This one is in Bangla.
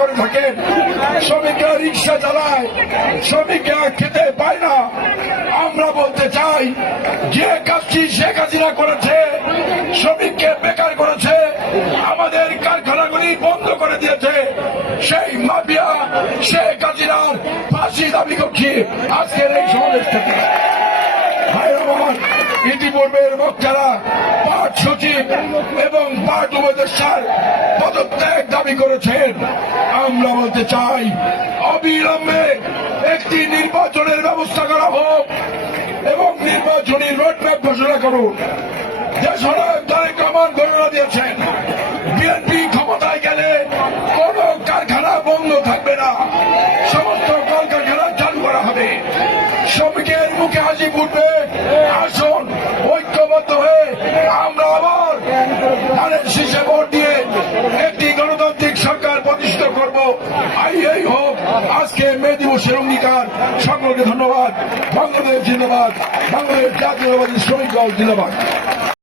করে থাকেন, শ্রমিকরা রিক্সা চালায়, শ্রমিকরা খেতে পায় না। আমরা বলতে চাই, যে কাজটি শেখ হাসিনা করেছে, শ্রমিককে বেকার করেছে, আমাদের কারখানাগুলি বন্ধ করে দিয়েছে। সেই মাফিয়া শেখ হাসিনার ফাঁসি দাবি করছি আজকের এই সমাবেশ থেকে। ইতিপূর্বের বক্তারা পাট সচিব এবং পাট উপদেষ্টার পদত্যাগ দাবি করেছেন। আমরা বলতে চাই, অবিলম্বে একটি নির্বাচনের ব্যবস্থা করা হোক এবং নির্বাচনী রোডম্যাপ ঘোষণা করুন। দেশনায়ক তারেক রহমান ঘোষণা দিয়েছেন। বিএনপি ক্ষমতায় গেলে কোন কারখানা বন্ধ থাকবে না। সমস্ত কলকারখানা চালু করা হবে। শ্রমিকের মুখে হাসি ফুটবে। আসুন, ঐক্যবদ্ধ হয়ে আমরা আবার ধানের ভোট আই এই হোক আজকে মে দিবসের অঙ্গীকার। সকলকে ধন্যবাদ। বাংলাদেশ জিন্দাবাদ। বাংলাদেশ জাতীয়বাদী শ্রমিক দল জিন্দাবাদ।